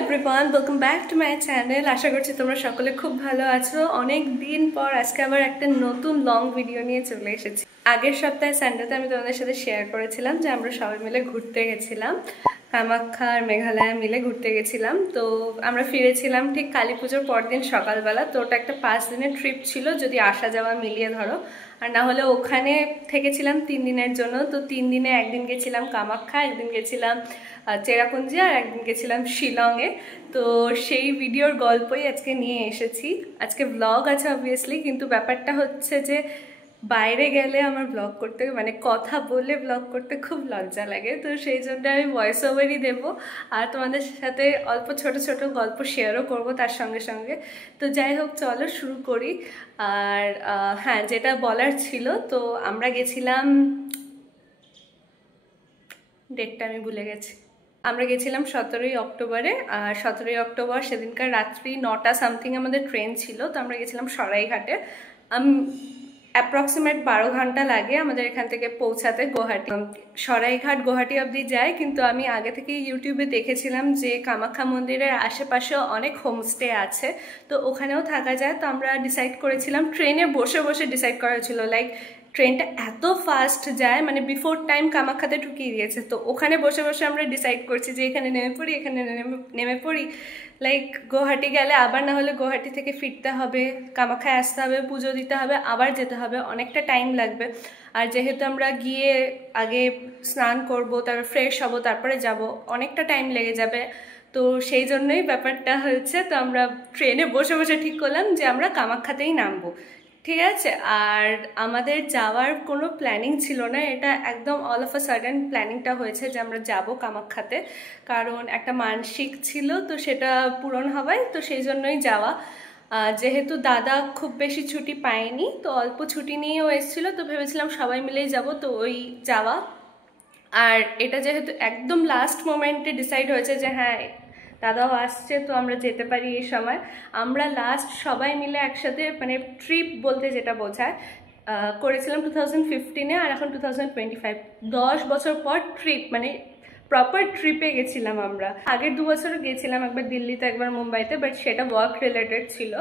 Everyone, welcome back to my channel. আশা করছি তোমরা সকলে খুব ভালো আছো। অনেক দিন পর আজকে আবার একটা নতুন লং ভিডিও নিয়ে চলে এসেছি। আগের সপ্তাহে সানডেতে আমি তোমাদের সাথে শেয়ার করেছিলাম যে আমরা সবাই মিলে ঘুরতে গেছিলাম, কামাখ্যা আর মেঘালয় মিলে ঘুরতে গেছিলাম। তো আমরা ফিরেছিলাম ঠিক কালী পুজোর পরদিন সকালবেলা। তো ওটা একটা 5 দিনের ট্রিপ ছিল, যদি আসা যাওয়া মিলিয়ে ধরো, আর না হলে ওখানে থেকেছিলাম 3 দিনের জন্য। তো 3 দিনে একদিন গেছিলাম কামাখ্যা, একদিন গেছিলাম চেরাপুঞ্জি, আর একদিন গেছিলাম শিলংয়ে। তো সেই ভিডিওর গল্পই আজকে নিয়ে এসেছি। আজকে ব্লগ আছে অবভিয়াসলি, কিন্তু ব্যাপারটা হচ্ছে যে বাইরে গেলে আমার ব্লগ করতে মানে কথা বলে ব্লগ করতে খুব লজ্জা লাগে। তো সেই জন্য আমি ভয়েস ওভারই দেবো, আর তোমাদের সাথে অল্প ছোট ছোট গল্প শেয়ারও করব তার সঙ্গে সঙ্গে। তো যাই হোক, চলো শুরু করি। আর হ্যাঁ, যেটা বলার ছিল, তো আমরা গেছিলাম, ডেটটা আমি ভুলে গেছি। আমরা গেছিলাম 17ই অক্টোবরে, আর 17ই অক্টোবর সেদিনকার রাত্রি 9টা সামথিং আমাদের ট্রেন ছিল। তো আমরা গেছিলাম সরাইঘাটে। অ্যাপ্রক্সিমেট 12 ঘন্টা লাগে আমাদের এখান থেকে পৌঁছাতে গুয়াহাটি। সরাইঘাট গুয়াহাটি অবধি যায়, কিন্তু আমি আগে থেকে ইউটিউবে দেখেছিলাম যে কামাখ্যা মন্দিরের আশেপাশেও অনেক হোমস্টে আছে, তো ওখানেও থাকা যায়। তো আমরা ডিসাইড করেছিলাম, ট্রেনে বসে বসে ডিসাইড করা হয়েছিল, লাইক ট্রেনটা এত ফাস্ট যায়, মানে বিফোর টাইম কামাখ্যাতে ঢুকিয়ে দিয়েছে। তো ওখানে বসে বসে আমরা ডিসাইড করছি যে এখানে নেমে পড়ি, এখানে নেমে পড়ি। লাইক গুয়াহাটি গেলে আবার না হলে গুয়াহাটি থেকে ফিরতে হবে, কামাখ্যায় আসতে হবে, পুজো দিতে হবে, আবার যেতে হবে, অনেকটা টাইম লাগবে। আর যেহেতু আমরা গিয়ে আগে স্নান করব, তারপর ফ্রেশ হব, তারপরে যাব, অনেকটা টাইম লেগে যাবে। তো সেই জন্যই ব্যাপারটা হয়েছে। তো আমরা ট্রেনে বসে বসে ঠিক করলাম যে আমরা কামাখ্যাতেই নামবো, ঠিক আছে। আর আমাদের যাওয়ার কোনো প্ল্যানিং ছিল না, এটা একদম অল অফ আ সাডেন প্ল্যানিংটা হয়েছে যে আমরা যাব কামাখ্যাতে, কারণ একটা মানসিক ছিল, তো সেটা পূরণ হওয়ায়, তো সেই জন্যই যাওয়া। যেহেতু দাদা খুব বেশি ছুটি পায়নি, তো অল্প ছুটি নিয়েও এসেছিল, তো ভেবেছিলাম সবাই মিলেই যাব, তো ওই যাওয়া। আর এটা যেহেতু একদম লাস্ট মোমেন্টে ডিসাইড হয়েছে যে হ্যাঁ দাদাও আসছে, তো আমরা যেতে পারি এই সময়। আমরা লাস্ট সবাই মিলে একসাথে, মানে ট্রিপ বলতে যেটা বোঝায়, করেছিলাম 2015-এ, আর এখন 2025, 10 বছর পর ট্রিপ, মানে প্রপার ট্রিপে গেছিলাম আমরা। আগের 2 বছরও গেছিলাম, একবার দিল্লিতে একবার মুম্বাইতে, বাট সেটা ওয়ার্ক রিলেটেড ছিল।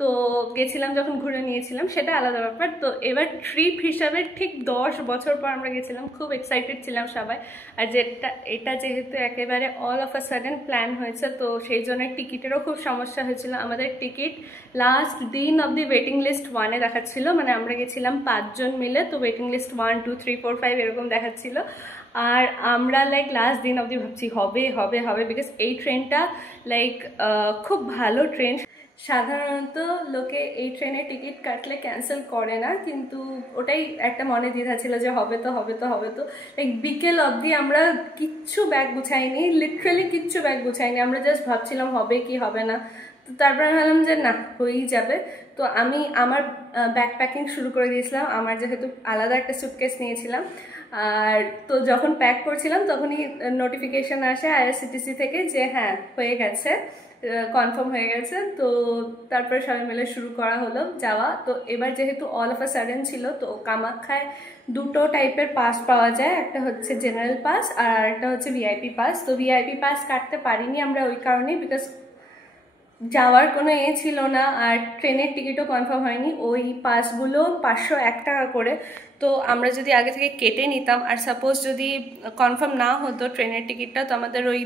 তো গেছিলাম যখন ঘুরে নিয়েছিলাম, সেটা আলাদা ব্যাপার। তো এবার ট্রিপ হিসাবে ঠিক 10 বছর পর আমরা গেছিলাম, খুব এক্সাইটেড ছিলাম সবাই। আর এটা যেহেতু একেবারে all of a sudden plan হয়েছে, তো সেই জন্য টিকিটেরও খুব সমস্যা হয়েছিল। আমাদের টিকিট লাস্ট দিন অব দি ওয়েটিং লিস্ট 1-এ দেখাচ্ছিল, মানে আমরা গেছিলাম 5 জন মিলে, তো ওয়েটিং লিস্ট 1 2 3 4 5 এরকম দেখাচ্ছিল। আর আমরা লাইক লাস্ট দিন অবধি ভাবছি হবে হবে হবে, বিকজ এই ট্রেনটা লাইক খুব ভালো ট্রেন। সাধারণত লোকে এই ট্রেনের টিকিট কাটলে ক্যান্সেল করে না, কিন্তু ওটাই একটা মনে দ্বিধা ছিল যে হবে তো হবে তো হবে তো। লাইক বিকেল অবধি আমরা কিচ্ছু ব্যাগ গুছাইনি, লিটারালি কিচ্ছু ব্যাগ গুছাইনি, আমরা জাস্ট ভাবছিলাম হবে কি হবে না। তো তারপরে ভাবলাম যে না, হয়েই যাবে। তো আমি আমার ব্যাগ প্যাকিং শুরু করে দিয়েছিলাম, আমার যেহেতু আলাদা একটা সুটকেস নিয়েছিলাম। আর তো যখন প্যাক করছিলাম তখনই নোটিফিকেশন আসে আইআরসিটিসি থেকে যে হ্যাঁ হয়ে গেছে, কনফার্ম হয়ে গেছে। তো তারপরে সবাই মিলে শুরু করা হলো যাওয়া। তো এবার যেহেতু অল অফ আ সাডেন ছিল, তো কামাখ্যায় 2 টাইপের পাস পাওয়া যায়, একটা হচ্ছে জেনারেল পাস আর একটা হচ্ছে ভিআইপি পাস। তো ভিআইপি পাস কাটতে পারিনি আমরা ওই কারণেই, বিকজ যাওয়ার কোনো ছিল না, আর ট্রেনের টিকিটও কনফার্ম হয়নি। ওই পাসগুলো 501 টাকা করে। তো আমরা যদি আগে থেকে কেটে নিতাম, আর সাপোজ যদি কনফার্ম না হতো ট্রেনের টিকিটটা, তো আমাদের ওই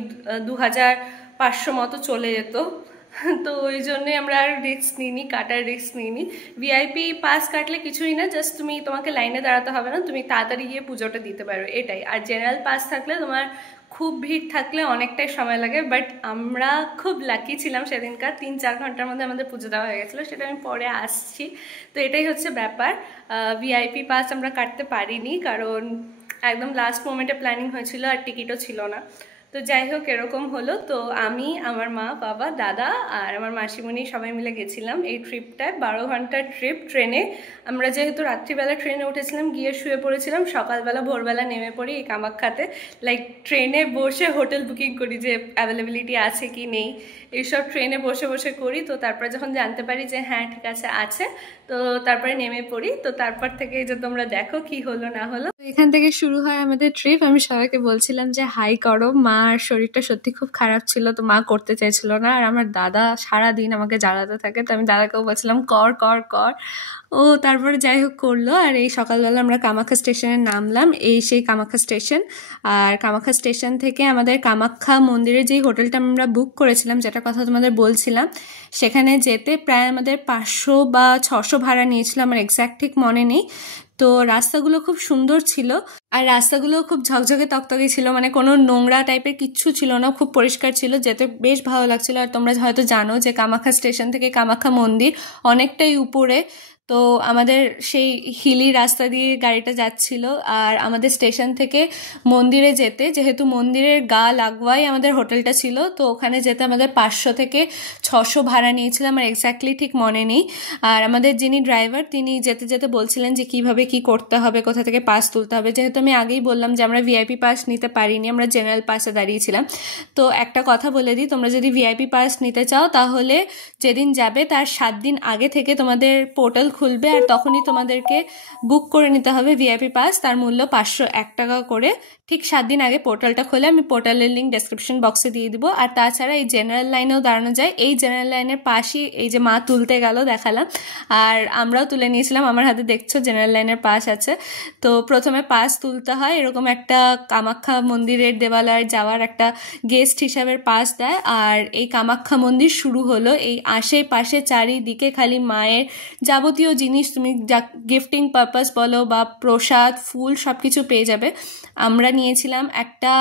2500 মতো চলে যেত। তো ওই জন্যই আমরা আর রিস্ক নিইনি, কাটার রিস্ক নিইনি। ভিআইপি পাস কাটলে কিছুই না, জাস্ট তোমাকে লাইনে দাঁড়াতে হবে না, তুমি তাড়াতাড়ি গিয়ে পুজোটা দিতে পারো, এটাই। আর জেনারেল পাস থাকলে তোমার খুব ভিড় থাকলে অনেকটাই সময় লাগে। বাট আমরা খুব লাকি ছিলাম সেদিনকার, 3-4 ঘন্টার মধ্যে আমাদের পুজো দেওয়া হয়ে গেছিলো, সেটা আমি পরে আসছি। তো এটাই হচ্ছে ব্যাপার। ভিআইপি পাস আমরা কাটতে পারিনি, কারণ একদম লাস্ট মোমেন্টে প্ল্যানিং হয়েছিল আর টিকিটও ছিল না। তো যাই হোক, এরকম হলো। তো আমি, আমার মা, বাবা, দাদা আর আমার মাসিমণি সবাই মিলে গেছিলাম এই ট্রিপটায়। 12 ঘন্টার ট্রিপ ট্রেনে। আমরা যেহেতু রাত্রিবেলা ট্রেনে উঠেছিলাম, গিয়ে শুয়ে পড়েছিলাম, সকালবেলা ভোরবেলা নেমে পড়ি এই কামাখ্যাতে। লাইক ট্রেনে বসে হোটেল বুকিং করি যে অ্যাভেলেবিলিটি আছে কি নেই, এইসব ট্রেনে বসে বসে করি। তো তারপরে যখন জানতে পারি যে হ্যাঁ ঠিক আছে, তো তারপরে নেমে পড়ি। তো তারপর থেকে যে তোমরা দেখো কি হলো না হলো। এখান থেকে শুরু হয় আমাদের ট্রিপ। আমি সবাইকে বলছিলাম যে হাই করো, মা মার শরীরটা সত্যি খুব খারাপ ছিল, তো মা করতে চাইছিল না। আর আমার দাদা সারাদিন আমাকে জ্বালাতে থাকে, তো আমি দাদাকেও বলছিলাম কর কর কর। ও তারপরে যাই হোক করলো। আর এই সকালবেলা আমরা কামাখ্যা স্টেশনে নামলাম, এই সেই কামাখ্যা স্টেশন। আর কামাখ্যা স্টেশন থেকে আমাদের কামাখ্যা মন্দিরের যেই হোটেলটা আমরা বুক করেছিলাম, যেটা কথা তোমাদের বলছিলাম, সেখানে যেতে প্রায় আমাদের 500 বা 600 ভাড়া নিয়েছিল, আমার এক্স্যাক্ট ঠিক মনে নেই। তো রাস্তাগুলো খুব সুন্দর ছিল, আর রাস্তাগুলো খুব ঝকঝকে তকতকে ছিল, মানে কোনো নোংরা টাইপের কিচ্ছু ছিল না, খুব পরিষ্কার ছিল, যেতে বেশ ভালো লাগছিল। আর তোমরা হয়তো জানো যে কামাখ্যা স্টেশন থেকে কামাখ্যা মন্দির অনেকটাই উপরে, তো আমাদের সেই হিলি রাস্তা দিয়ে গাড়িটা যাচ্ছিল। আর আমাদের স্টেশন থেকে মন্দিরে যেতে, যেহেতু মন্দিরের গা লাগোয়াই আমাদের হোটেলটা ছিল, তো ওখানে যেতে আমাদের 500 থেকে 600 ভাড়া নিয়েছিল, আমার এক্স্যাক্টলি ঠিক মনে নেই। আর আমাদের যিনি ড্রাইভার, তিনি যেতে যেতে বলছিলেন যে কিভাবে কি করতে হবে, কোথা থেকে পাস তুলতে হবে। যেহেতু আমি আগেই বললাম যে আমরা ভিআইপি পাস নিতে পারিনি, আমরা জেনারেল পাসে দাঁড়িয়েছিলাম। তো একটা কথা বলে দিই, তোমরা যদি ভিআইপি পাস নিতে চাও তাহলে যেদিন যাবে তার 7 দিন আগে থেকে তোমাদের পোর্টাল খুলবে, আর তখনই তোমাদেরকে বুক করে নিতে হবে ভিআইপি পাস। তার মূল্য 501 টাকা করে। ঠিক 7 দিন আগে পোর্টালটা খোলে, আমি পোর্টালের লিঙ্ক ডেসক্রিপশন বক্সে দিয়ে দিব। আর তাছাড়া এই জেনারেল লাইনেও দাঁড়ানো যায়, এই জেনারেল লাইনের পাশেই এই যে মা তুলতে গেল দেখালাম, আর আমরাও তুলে নিয়েছিলাম। আমার হাতে দেখছো জেনারেল লাইনের পাস আছে। তো প্রথমে পাস তুলতে হয়, এরকম একটা কামাখ্যা মন্দিরের দেওয়ালয় যাওয়ার একটা গেস্ট হিসাবের পাস দেয়। আর এই কামাখ্যা মন্দির শুরু হলো, এই আশেপাশে চারিদিকে খালি মায়ের যাবতীয় জিনিস, তুমি যা গিফটিং পারপাস বলো বা প্রসাদ ফুল সব কিছু পেয়ে যাবে। আমরা নিয়েছিলাম একটা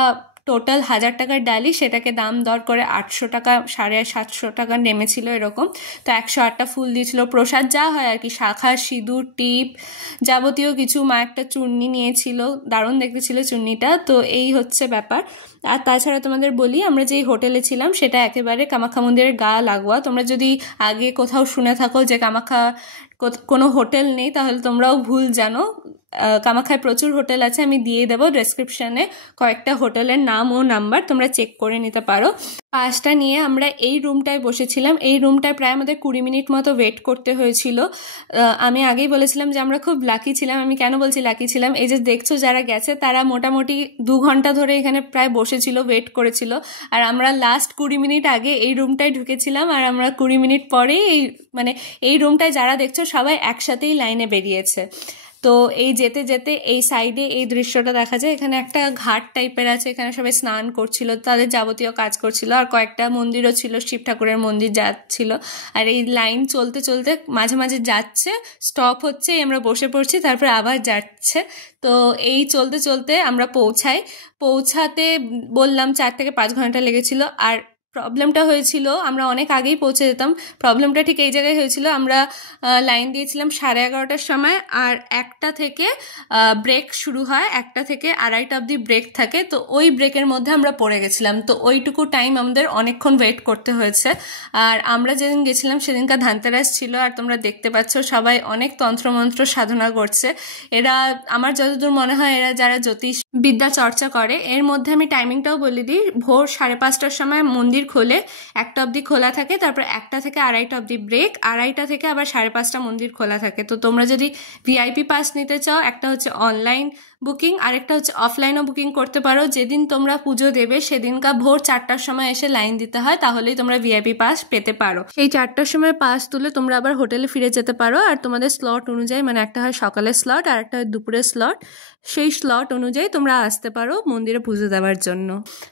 টোটাল 1000 টাকার ডালি, সেটাকে দাম দর করে 800 টাকা 750 টাকা নেমেছিল এরকম। তো 108টা ফুল দিয়েছিল, প্রসাদ যা হয় আর কি, শাখা সিঁদুর টিপ যাবতীয় কিছু। মা একটা চুন্নি নিয়েছিল, দারুণ দেখতে ছিল চুন্নিটা। তো এই হচ্ছে ব্যাপার। আর তাছাড়া তোমাদের বলি, আমরা যেই হোটেলে ছিলাম সেটা একেবারে কামাখ্যা মন্দিরের গা লাগোয়া। তোমরা যদি আগে কোথাও শুনে থাকো যে কামাখ্যা কোনো হোটেল নেই, তাহলে তোমরাও ভুল জানো। কামাখ্যায় প্রচুর হোটেল আছে, আমি দিয়ে দেবো ডেসক্রিপশনে কয়েকটা হোটেলের নাম ও নাম্বার, তোমরা চেক করে নিতে পারো। পাসটা নিয়ে আমরা এই রুমটায় বসেছিলাম। এই রুমটায় প্রায় আমাদের 20 মিনিট মতো ওয়েট করতে হয়েছিল। আমি আগেই বলেছিলাম যে আমরা খুব লাকি ছিলাম। আমি কেন বলছি লাকি ছিলাম, এই যে দেখছো যারা গেছে তারা মোটামুটি 2 ঘন্টা ধরে এখানে প্রায় বসেছিল, ওয়েট করেছিল। আর আমরা লাস্ট 20 মিনিট আগে এই রুমটায় ঢুকেছিলাম, আর আমরা 20 মিনিট পরেই এই রুমটায় যারা দেখছো সবাই একসাথেই লাইনে বেরিয়েছে। তো এই যেতে যেতে এই সাইডে এই দৃশ্যটা দেখা যায়, এখানে একটা ঘাট টাইপের আছে, এখানে সবাই স্নান করছিল, তাদের যাবতীয় কাজ করছিল। আর কয়েকটা মন্দিরও ছিল, শিব ঠাকুরের মন্দির যাচ্ছিল। আর এই লাইন চলতে চলতে মাঝে মাঝে যাচ্ছে, স্টপ হচ্ছে, আমরা বসে পড়ছি, তারপর আবার যাচ্ছে। তো এই চলতে চলতে আমরা পৌঁছাতে বললাম 4 থেকে 5 ঘন্টা লেগেছিল। আর প্রবলেমটা হয়েছিল, আমরা অনেক আগেই পৌঁছে যেতাম। প্রবলেমটা ঠিক এই জায়গায় হয়েছিল, আমরা লাইন দিয়েছিলাম 11:30টার সময়, আর 1টা থেকে ব্রেক শুরু হয়, 1টা থেকে 2:30 অবধি ব্রেক থাকে। তো ওই ব্রেকের মধ্যে আমরা পড়ে গেছিলাম, তো ওইটুকু টাইম আমাদের অনেকক্ষণ ওয়েট করতে হয়েছে। আর আমরা যেদিন গেছিলাম সেদিনকার ধানতেরাস ছিল, আর তোমরা দেখতে পাচ্ছ সবাই অনেক তন্ত্রমন্ত্র সাধনা করছে। এরা, আমার যতদূর মনে হয়, এরা যারা জ্যোতিষ বিদ্যা চর্চা করে। এর মধ্যে আমি টাইমিংটাও বলে দিই, ভোর 5:30টার সময় মন্দির খোলে, 1টা অবধি খোলা থাকে, তারপর 1টা থেকে 2:30 অবধি ব্রেক, 2:30 থেকে আবার 5:30 মন্দির খোলা থাকে। তো তোমরা যদি ভিআইপি পাস নিতে চাও, একটা হচ্ছে অনলাইন বুকিং, আরেকটা হচ্ছে অফলাইনও বুকিং করতে পারো। যেদিন তোমরা পুজো দেবে সেদিনকার ভোর 4টার সময় এসে লাইন দিতে হয়, তাহলেই তোমরা ভিআইপি পাস পেতে পারো। সেই 4টার সময় পাস তুলে তোমরা আবার হোটেলে ফিরে যেতে পারো। আর তোমাদের স্লট অনুযায়ী, মানে একটা হয় সকালের স্লট আর একটা হয় দুপুরের স্লট, সেই স্লট অনুযায়ী তোমরা আসতে পারো মন্দিরে পুজো দেওয়ার জন্য।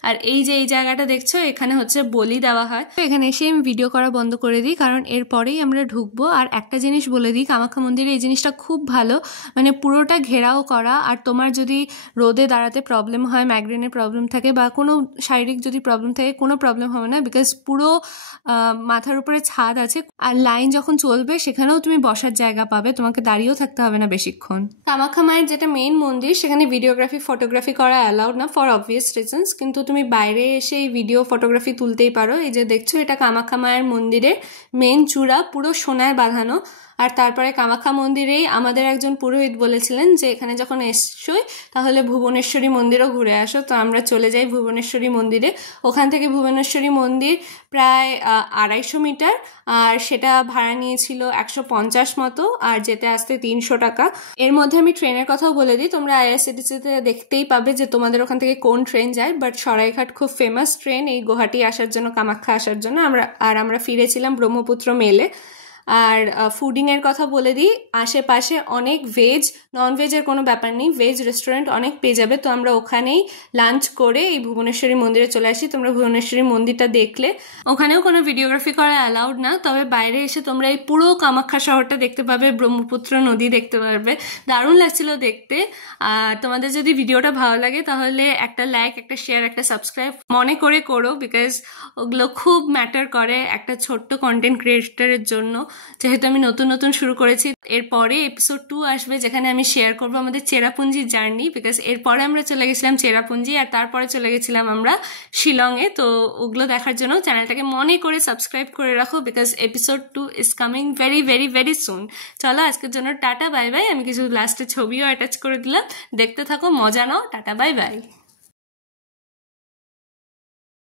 আর এই যে এই জায়গাটা দেখছো, এখানে হচ্ছে বলি দেওয়া হয়। তো এখানে এসে আমি ভিডিও করা বন্ধ করে দিই, কারণ এরপরেই আমরা ঢুকবো। আর একটা জিনিস বলে দিই, কামাখ্যা মন্দিরে এই জিনিসটা খুব ভালো, মানে পুরোটা ঘেরাও করা। আর তোমার যদি রোদে দাঁড়াতে প্রবলেম হয়, মাইগ্রেনের প্রবলেম থাকে, বা কোনো শারীরিক যদি প্রবলেম থাকে, কোনো প্রবলেম হবে না, বিকজ পুরো মাথার উপরে ছাদ আছে। আর লাইন যখন চলবে সেখানেও তুমি বসার জায়গা পাবে, তোমাকে দাঁড়িয়েও থাকতে হবে না বেশিক্ষণ। কামাখ্যা মায়ের যেটা মেইন মন্দির, সেখানে ভিডিওগ্রাফি ফটোগ্রাফি করা অ্যালাউড না ফর অবভিয়াস রিজনস, কিন্তু তুমি বাইরে এসে ভিডিও ফটোগ্রাফি তুলতেই পারো। এই যে দেখছো, এটা কামাখ্যা মায়ের মন্দিরের মেইন চূড়া, পুরো সোনায় বাঁধানো। আর তারপরে কামাখ্যা মন্দিরেই আমাদের একজন পুরোহিত বলেছিলেন যে এখানে যখন এসছোই তাহলে ভুবনেশ্বরী মন্দিরও ঘুরে আসো। তো আমরা চলে যাই ভুবনেশ্বরী মন্দিরে। ওখান থেকে ভুবনেশ্বরী মন্দির প্রায় 250 মিটার, আর সেটা ভাড়া নিয়েছিল 150 মতো, আর যেতে আসতে 300 টাকা। এর মধ্যে আমি ট্রেনের কথাও বলে দিই, তোমরা আইআরসিটিসিতে দেখতেই পাবে যে তোমাদের ওখান থেকে কোন ট্রেন যায়, বাট সরাইঘাট খুব ফেমাস ট্রেন এই গুয়াহাটি আসার জন্য, কামাখ্যা আসার জন্য। আমরা ফিরেছিলাম ব্রহ্মপুত্র মেলে। আর ফুডিংয়ের কথা বলে দিই, আশেপাশে অনেক ভেজ নন ভেজের কোনো ব্যাপার নেই, ভেজ রেস্টুরেন্ট অনেক পেয়ে যাবে। তো আমরা ওখানেই লাঞ্চ করে এই ভুবনেশ্বরী মন্দিরে চলে আসি। তোমরা ভুবনেশ্বরী মন্দিরটা দেখলে, ওখানেও কোনো ভিডিওগ্রাফি করা অ্যালাউড না, তবে বাইরে এসে তোমরা এই পুরো কামাখ্যা শহরটা দেখতে পাবে, ব্রহ্মপুত্র নদী দেখতে পারবে। দারুণ লাগছিল দেখতে। আর তোমাদের যদি ভিডিওটা ভালো লাগে তাহলে একটা লাইক, একটা শেয়ার, একটা সাবস্ক্রাইব মনে করে করো, বিকজ ওগুলো খুব ম্যাটার করে একটা ছোট্ট কন্টেন্ট ক্রিয়েটারের জন্য। যেহেতু আমি নতুন নতুন শুরু করেছি, এরপরে এপিসোড 2 আসবে যেখানে আমি শেয়ার করবো আমাদের চেরাপুঞ্জির জার্নি, বিকজ এরপরে আমরা চলে গেছিলাম চেরাপুঞ্জি, আর তারপরে চলে গেছিলাম আমরা শিলংয়ে। তো ওগুলো দেখার জন্য চ্যানেলটাকে মনে করে সাবস্ক্রাইব করে রাখো, because episode 2 is coming very very very soon. চলো আজকের জন্য টাটা বাই বাই। আমি কিছু লাস্টে ছবিও অ্যাটাচ করে দিলাম, দেখতে থাকো, মজা নাও। Tata bye bye.